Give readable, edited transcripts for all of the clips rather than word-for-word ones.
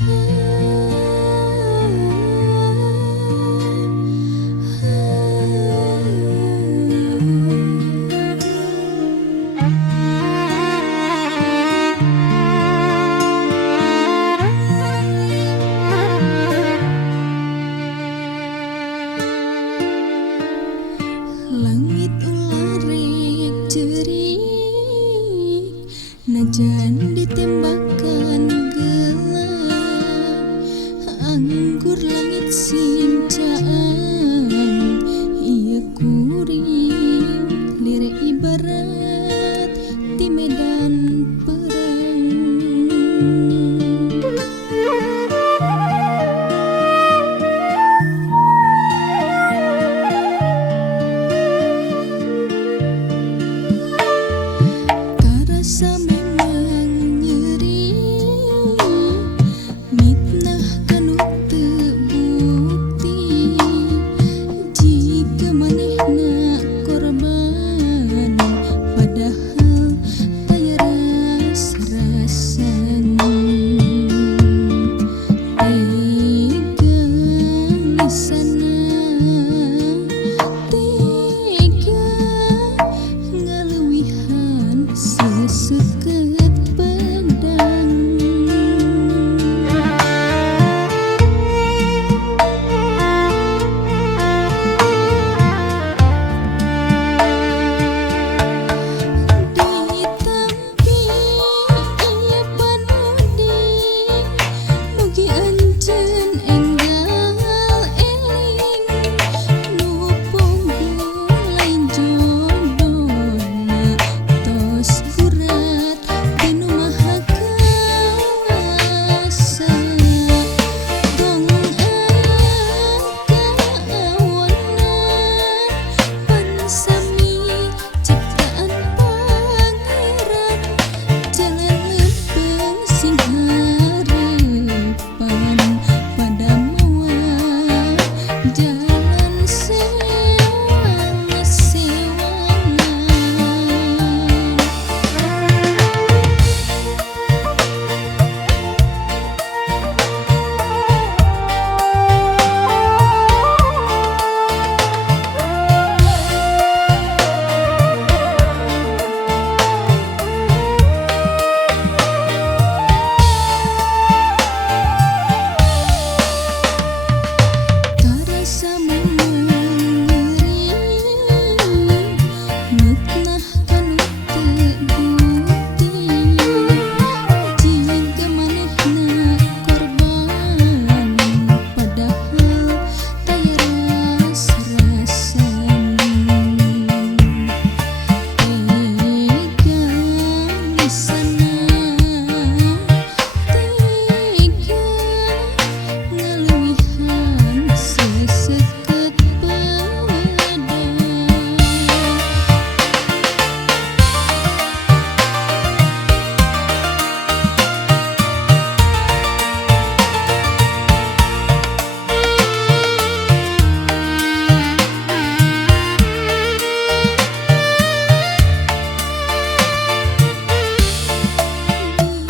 Langit ular riak cerik, najan ditembakkan gelap. Anggur langit sincaan, ia kuring lirek ibarat di medan perang. Rasa memang nyeri, mitnah kanu teu bukti. Jika manehna korban, padahal taya rasa-rasana. Tega lisana, tega ngaleuwihan seseket pedang. Ditampi ia panudi, mugi anjeun enggal eling. Nu punggul lain jodona, tos gurat dinu maha kuasa. Dong ayang kaawanan, pansami ciptaan Pangeran. Jalan lempeng sing harepan pada moal, jalan karasa memang nyeri, mitnah kanu teu bukti. Jika manehna korban, padahal taya rasa-rasana. Tega lisana, tega ngaleuwihan seseket pedang.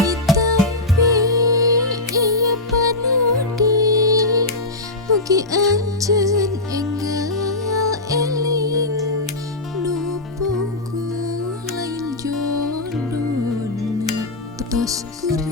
Ditampi ia panudi, mugi anjeun enggal eling. Nu punggul lain jodona, tos gurat